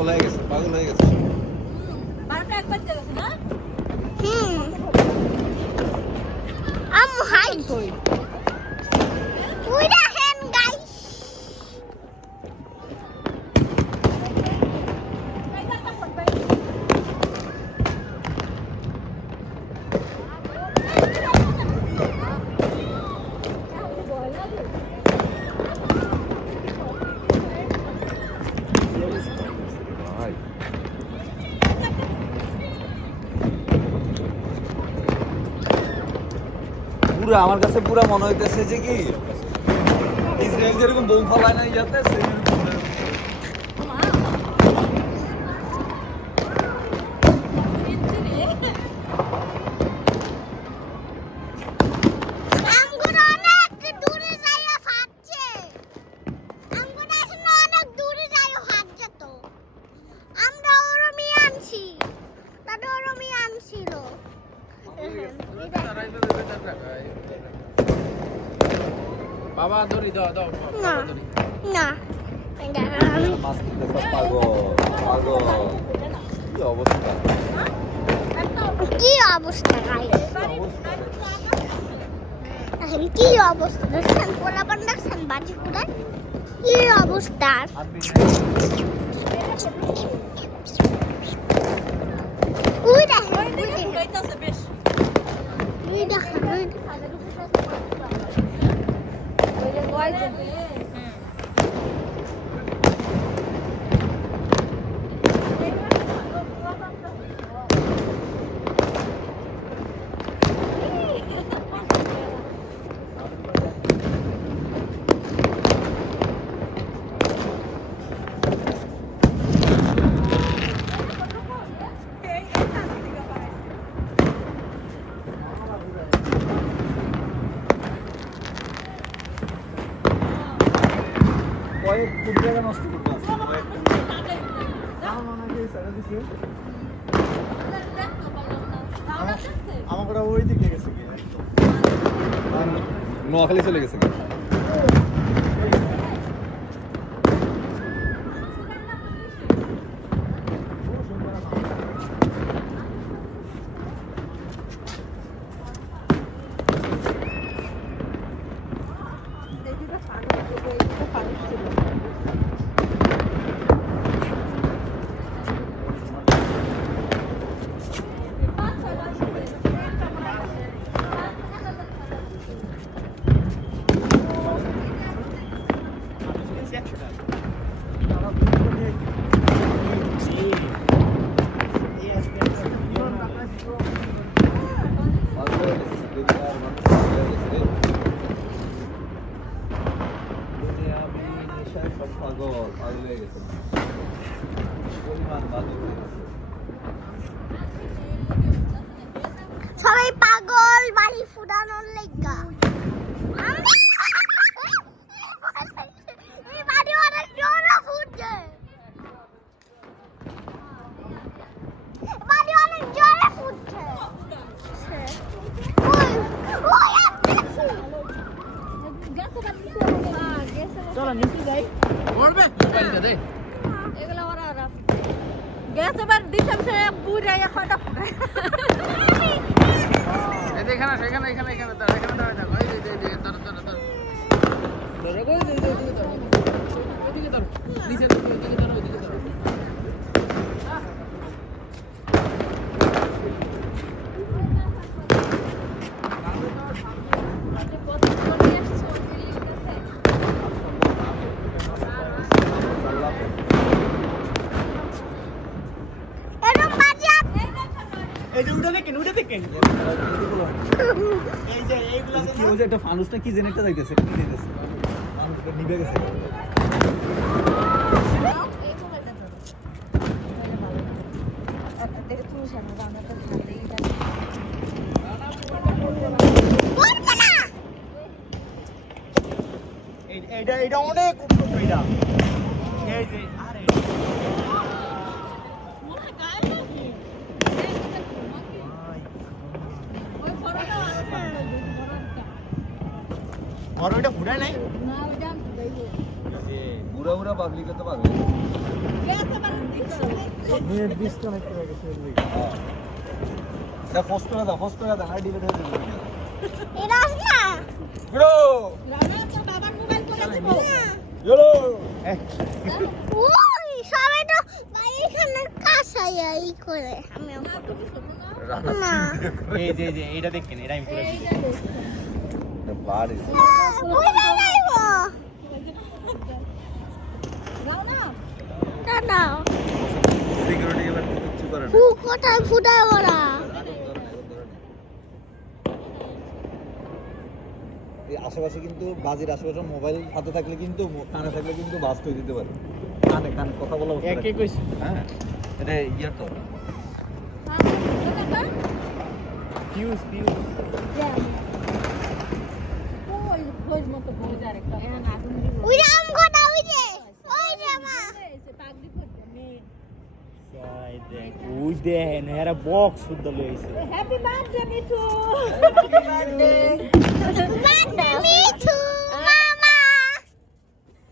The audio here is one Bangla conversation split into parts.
পাগল হয়ে গেছে, পাগল হয়ে গেছে। বারোটা একবার গেছে না? হাই ওই দেখেন গাইস পুরা আমার কাছে পুরা মনে হইতেছে যে কি ইসরায়েল যেরকম বোম ফালায় না ইয়াতে বাবা ধরি দাও দাও না না পাগল পাগল কি অবস্থা, কি অবস্থা গাইস এখন কি অবস্থা দেখছেন পোলাপান দেখছেন বাজি পুরা কি অবস্থা ওই দেখেন গাইতাছে বেশ। ওই দেখেন ওই যে গোয়াইছে। কয়েক কোটি টাকা নষ্ট করতে আছে আমার ওই দিকে গেছে কি নোয়াখালী চলে গেছে। পাগল পাগল হয়ে গেছে পরিমাণ পাগল হয়ে গেছে। সবাই পাগল বাড়ি ফুটানোর লেগা এই বাড়ি অনেক জোরে ফুটছে বাড়ি অনেক জোরে ফুটছে চলো নিচে যাই। পড়বে পানিতে দে এগুলা ওরা ওরা গ্যাস এবার দিতাম সে বুড়ে একটা ফুটায়। এই দেখে না এখানে এখানে এখানে দাঁড়া এখানে দাঁড়া থাকো এই দে দে দাঁড়া দাঁড়া দাঁড়া দাঁড়া গো দে দে দে দাঁড়া এদিকে দাঁড়া নিচে এদিকে দাঁড়া এদিকে দাঁড়া এই যে উঠে দেখেন এই যে এইগুলা কি ওই যে একটা ফানুসটা কি জেনে একটা যাইতেছে কি যাইতেছে ফানুসটা নিভে গেছে। এটা অনেক উপর এটা এই যে আরে আর ওইটা ফুটায় নাই না ওইটা আমি দেইবো। বুড়া বুড়া পাবলিকে তো পাবে। গেছে বার দিছে নেট ডিসকানেক্ট হয়ে গেছে এটা পোস্ট করে দাও, পোস্ট করে দাও, আর ডিলিট হয়ে যাবে। এটা আছে না ব্রো রানা তো বাবার মোবাইল করে দিব চলো ওই সবাই তো ভাই এখানে কাছে এই করে আমি না এই যে এইটা দেখেন, এটা আমি করে দিই। বাড়ি ওই যাইবো রানা টাটা সিকিউরিটি এবার কিছু করে না। কোথায় ফুটায় ওরা এই আশেপাশে কিন্তু বাজির আশেপাশে মোবাইল হাতে থাকলে কিন্তু কানে থাকলে কিন্তু বাস্ট হয়ে যেতে পারে। কানে কানে কথা বলা উচিত। একে কইছি। হ্যাঁ এটা ইয়ার তো ফিউজ ওই খোঁজ মতো বলে যা রে এখন আগুন দিব ওই রাম কথা ওই যে মা এসে পাগলি করবে মেয়ে সাই দেখ, ওই দেখেন এরা বক্স শুদ্ধ লইছে। Happy birthday Mithu birthday Mithu মামা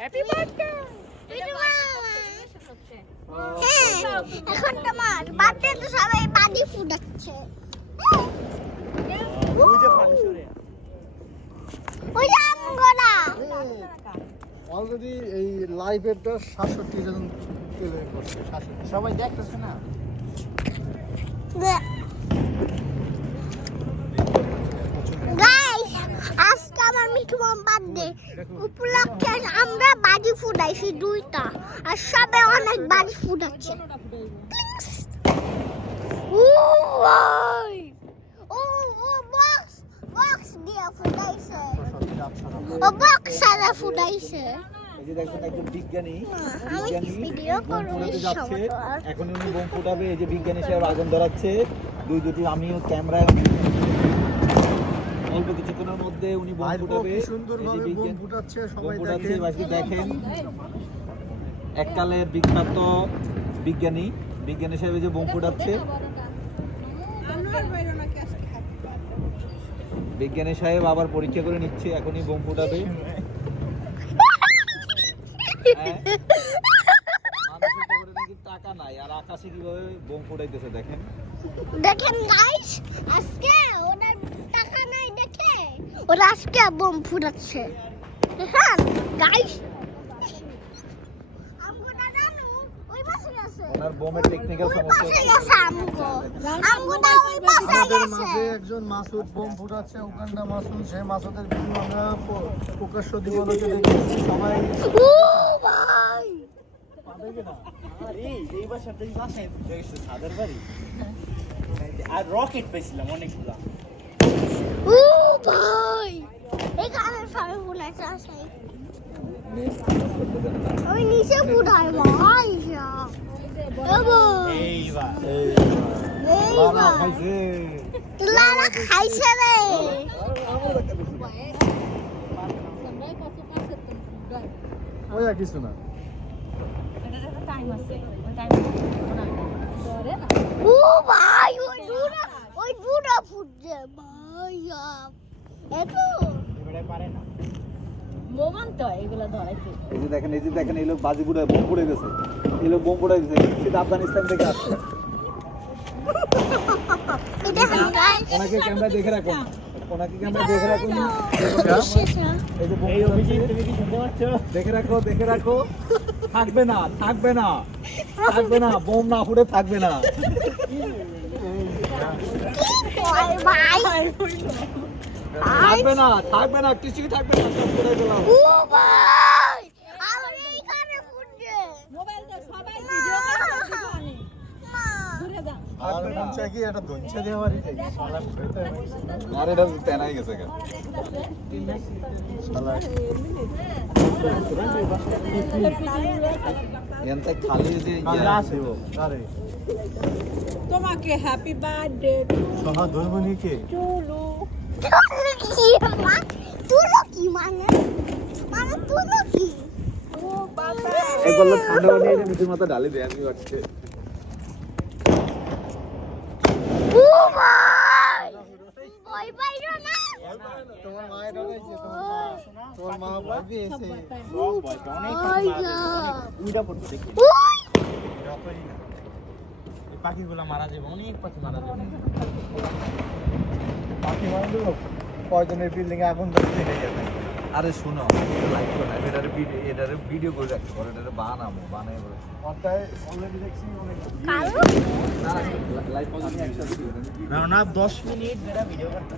হ্যাপি বার্থডে মিঠু মামা হ্যাঁ এখন তোমার বার্থডে তো সবাই বাজি ফুটাচ্ছে ওই যে ফাংশনে ওই রাম কথা অলরেডি এই লাইভেরটা 67 জন প্লে করছে 67 সবাই দেখতেছে না। গাইস আজকে আমার মিঠু মামার বার্থডে উপলক্ষে আমরা বাজি ফুটাইছি 2টা আর সবাই অনেক বাজি ফুটাচ্ছে ও ভাই ও বক্স দিয়ে ফুটাইছে ও বক্স সারা ফুটাইছে এই যে দেখছেন একজন বিজ্ঞানী আমি ভিডিও বোম করব ফুটাতে যাচ্ছে। এখন উনি বোম ফুটাবে, এই যে বিজ্ঞানী সাহেব আগুন ধরাচ্ছে। দুটি আমিও ক্যামেরায় অল্প কিছুক্ষণের মধ্যে উনি বোম ফুটাবে। কি সুন্দরভাবে এই যে বোম বিজ্ঞান- ফুটাচ্ছে বোম সবাই ফুটাচ্ছে, দেখেন বাকি দেখেন এককালের বিখ্যাত বিজ্ঞানী সাহেব এই যে বোম ফুটাচ্ছে। বিজ্ঞানী সাহেব আবার পরীক্ষা করে নিচ্ছে, এখনই বোম ফুটাবে। হ্যাঁ? মানুষের পকেটে নাকি টাকা নাই, আর আকাশে কিভাবে বোম ফুটাইতেছে দেখেন। দেখেন গাইস আজকে ওনার টাকা নাই দেখে ওরা আজকে বোম ফুটাচ্ছে দেখেন গাইস আমগো দাদু ওই পাশে আছে ওনার বোমের টেকনিক্যাল ওই সমস্যা পাশে গেছে আমগো দা ওই পাশে আমাদের গেছে মাঝে একজন মাসুদ বোম ফুটাচ্ছে, উগান্ডা মাসুদ। সেই মাসুদের ভিডিও আমরা প্রকাশ্য দিবসে দেখেছি সবাই। ও ভাই আর এই বাসাতেই বাসায় দেখছে সাদের বাড়ি। আর রকেট পেয়েছিলাম অনেকগুলা। ও ভাই এখানে সবাই ফুটাচ্ছে আসে ওই নিচে ফুটায় ভাই এইবার লালা খাইছে। লালা খাইছে রে ওই আর কিছু না। ও ভাই ওই দুটা ফুটছে ভাই এতো এবারে পারে না। মোমান তো এগুলো ধরাইতে এই যে দেখেন এই লোক বাজি ফুটায় বোম ফুটে গেছে। এই লোক বোম ফুটাই দিয়েছে, সেটা আফগানিস্তান থেকে আসছে। এটা গাইস ওনাকে ক্যামেরা দেখে রাখুন, ওনাকে ক্যামেরা দেখে রাখুন। এই যে বোম এই অভিজিৎ, ফুটাচ্ছে। তুমি কি শুনতে পাচ্ছ? দেখে রাখো থাকবে না বোম না ফুটে থাকবে না। ভাই থাকবে না কিছুই থাকবে না, সব ফুটাই দিলাম। ও ভাই আর এইখানে ফুটছে মোবাইল তো সবাই ভিডিও করে দিব আমি দূরে যা আর মনচা কি এটা দঞ্চা দেওয়ারই শালা ঘুরতে আর এটা তেনাই গেছে গা। শালা এনতে খালি যে আরে আছে ও আরে তোমাকে হ্যাপি বার্থডে সহা ধর্মনি কে টুলু তুলো কি মানে তুলো কি ও বাবা একবার লোক ঠান্ডা পানি এনে মিঠুর মাথা ঢালি দেয়, আমি হচ্ছে ও ভাই ভয় পাইরো না তোমার মায়ের ডালাইছে তোমার তোমার মা ভয় পেয়েছে। সব ভয় পায়, অনেক পাখি মারা যাবে, অনেক উইড়া পড়তে দেখি। ওই যতই না। এই পাখিগুলো মারা যাবে, অনেক পাখি মারা যাবে। পাখি মারলো কয়জনের বিল্ডিং এ আগুন ধরে লেগে যাবে। আরে শুনো লাইক করো না এটারে ভিডিও করে রাখতে পারো এটারে বানাবো বানাই বলে মাথায় অলরেডি দেখছি অনেক কালো লাইভ আমি একসাথে দিই না 10 মিনিট ধরে ভিডিও করতে।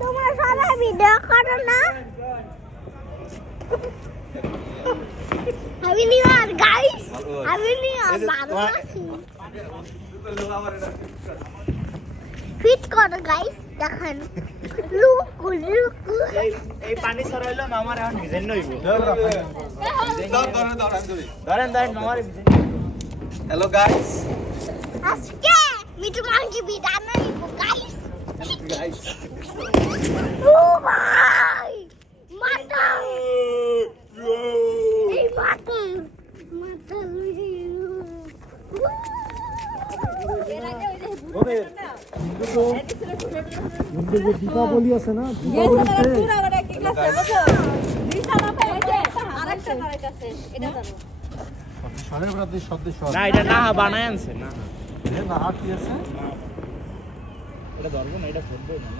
তোমরা সবাই ভিডিও করো না আমি নিওয়ার গাইস আমি নিওয়ার ভালো আছি ফিট করো গাইস দেখেন লুকু লুকু এই পানি সরাইলো মামার এখন ভিজেন নইব। ধরেন ধরেন মামার ভিজেন। হ্যালো গাইস আজকে মিঠু মাংস বিদানা নিব গাইস গাইস ও ভাই মাথা এই মাথা মাথা দীপাবলি আছে না স্বরের প্রতি সদস্য না এটা না বানায় আনছে না। না কি আছে এটা ধরবো না, এটা ধরবো না।